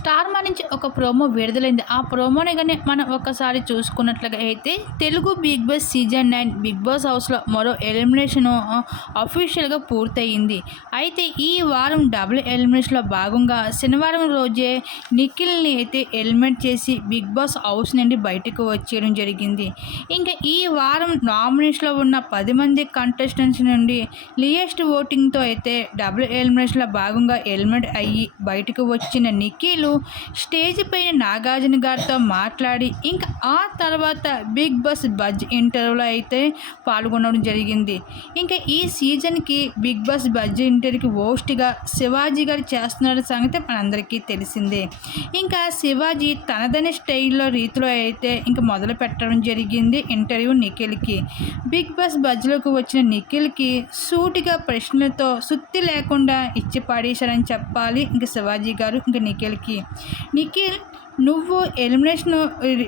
Star మా నుంచి ఒక ప్రోమో విడుదలైంది. ఆ ప్రోమోని కానీ మనం ఒకసారి చూసుకున్నట్లుగా అయితే Telugu Bigg Boss season nine Bigg Boss హౌస్లో మరో ఎలిమినేషన్ అఫీషియల్గా పూర్తయింది. అయితే ఈ వారం డబుల్ ఎలిమినేషన్లో భాగంగా శనివారం రోజే నిఖిల్ని అయితే ఎలిమినేట్ చేసి బిగ్ బాస్ హౌస్ నుండి బయటకు వచ్చేయడం జరిగింది. ఇంకా ఈ వారం నామినేషన్లో ఉన్న పది మంది కంటెస్టెంట్స్ నుండి లియెస్ట్ ఓటింగ్తో అయితే డబుల్ ఎలిమినేషన్లో భాగంగా ఎలిమినేట్ అయ్యి బయటకు వచ్చిన నిఖిల్ స్టేజ్ పైన నాగార్జున గారితో మాట్లాడి ఇంకా ఆ తర్వాత బిగ్ బాస్ బజ్ ఇంటర్వ్యూలో అయితే పాల్గొనడం జరిగింది. ఇంకా ఈ సీజన్కి బిగ్ బాస్ బజ్ ఇంటర్వ్యూకి హోస్ట్గా శివాజీ గారు చేస్తున్న సంగతి మనందరికీ తెలిసిందే. ఇంకా శివాజీ తనదైన స్టైల్లో రీతిలో అయితే ఇంకా మొదలు పెట్టడం జరిగింది ఇంటర్వ్యూ నిఖిల్కి. బిగ్ బాస్ బజ్లోకి వచ్చిన నిఖిల్కి సూటిగా ప్రశ్నలతో సుత్తి లేకుండా ఇచ్చి పాడేశారని చెప్పాలి ఇంకా శివాజీ గారు ఇంకా నిఖిల్కి. నిఖిల్ నువ్వు ఎలిమినేషన్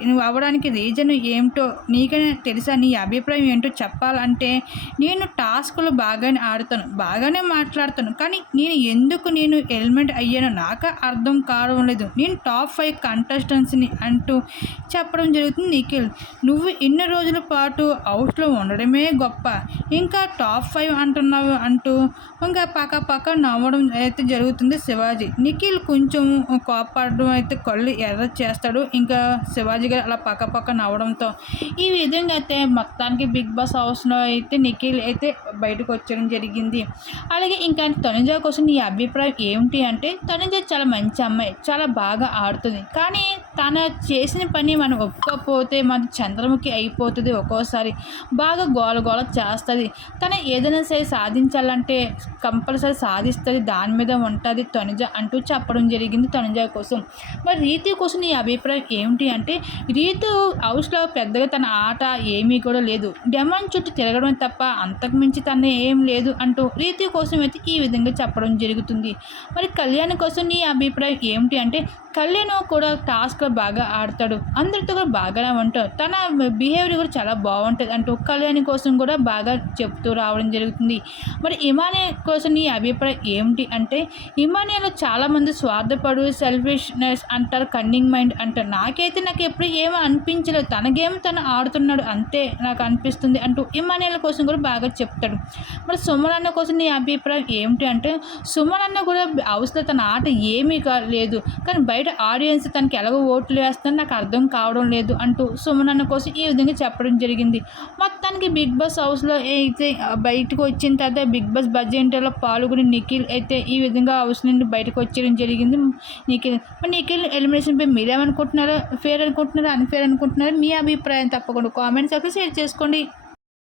నువ్వు అవ్వడానికి రీజన్ ఏమిటో నీకనే తెలుసా? నీ అభిప్రాయం ఏంటో చెప్పాలంటే నేను టాస్క్లు బాగానే ఆడుతాను బాగానే మాట్లాడతాను. కానీ నేను ఎందుకు నేను ఎలిమెంట్ అయ్యానో నాకు అర్థం కావడం లేదు. నేను టాప్ ఫైవ్ కంటెస్టెంట్స్ని అంటూ చెప్పడం జరుగుతుంది నిఖిల్. నువ్వు ఇన్ని రోజుల పాటు అవుట్లో ఉండడమే గొప్ప. ఇంకా టాప్ ఫైవ్ అంటున్నావు అంటూ ఇంకా పక్క పక్క నవ్వడం అయితే జరుగుతుంది శివాజీ. నిఖిల్ కొంచెం కోపడడం అయితే కళ్ళు ఎర్ర చేస్తాడు. ఇంకా శివాజీ గారు అలా పక్క పక్క నవ్వడంతో ఈ విధంగా అయితే మొత్తానికి బిగ్ బాస్ హౌస్లో అయితే నిఖిల్ అయితే బయటకు వచ్చడం జరిగింది. అలాగే ఇంకా తనుజ కోసం నీ అభిప్రాయం ఏమిటి అంటే తనుజ చాలా మంచి అమ్మాయి చాలా బాగా ఆడుతుంది. కానీ తన చేసిన పని మనం ఒప్పుకోకపోతే మన చంద్రముఖి అయిపోతుంది ఒక్కోసారి. బాగా గోల గోల చేస్తుంది. తను ఏదైనా సరే సాధించాలంటే కంపల్సరీ సాధిస్తుంది దాని మీద ఉంటుంది తనుజ అంటూ చెప్పడం జరిగింది తనుజ కోసం. మరి రీతి కోసం నీ అభిప్రాయం ఏమిటి అంటే రీతు హౌస్లో పెద్దగా తన ఆట ఏమీ కూడా లేదు. డెమాన్ చుట్టూ తిరగడం తప్ప అంతకుమించి తన ఏం లేదు అంటూ రీతి కోసం అయితే ఈ విధంగా చెప్పడం జరుగుతుంది. మరి కళ్యాణ్ కోసం నీ అభిప్రాయం ఏమిటి అంటే కళ్యాణ్ కూడా టాస్క్లో బాగా ఆడతాడు. అందరితో కూడా బాగానే ఉంటాడు. తన బిహేవియర్ కూడా చాలా బాగుంటుంది. అంటూ కళ్యాణ్ కోసం కూడా బాగా చెప్తూ రావడం జరుగుతుంది. మరి ఇమానియా కోసం నీ అభిప్రాయం ఏమిటి? అంటే ఇమానియాలో చాలామంది స్వార్థపడు సెల్ఫిష్నెస్ అంటారు కన్నింగ్ మైండ్ అంటారు. నాకైతే నాకు ఎప్పుడు ఏమీ అనిపించలేదు. తన గేమ్ తను ఆడుతున్నాడు అంతే నాకు అనిపిస్తుంది. అంటూ ఇమానియాల కోసం కూడా బాగా చెప్తాడు. మరి సుమన్ అన్న కోసం నీ అభిప్రాయం ఏమిటి? అంటే సుమన్ అన్న కూడా అవసరం తన ఆట ఏమీ లేదు. కానీ బయట ఆడియన్స్ తనకి ఎలాగో ఓట్లు వేస్తుందని నాకు అర్థం కావడం లేదు అంటూ సుమన్ అన్న కోసం ఈ విధంగా చెప్పడం జరిగింది. మొత్తానికి బిగ్ బాస్ హౌస్లో అయితే బయటకు వచ్చిన తర్వాత బిగ్ బాస్ బడ్జెట్లో పాల్గొని నిఖిల్ అయితే ఈ విధంగా హౌస్ నుండి బయటకు వచ్చేయడం జరిగింది. నిఖిల్ మరి నిఖిల్ ఎలిమినేషన్పై మీరేమనుకుంటున్నారో ఫేర్ అనుకుంటున్నారా అన్ఫేర్ అనుకుంటున్నారా? మీ అభిప్రాయం తప్పకుండా కామెంట్స్ అక్కడ షేర్ చేసుకోండి.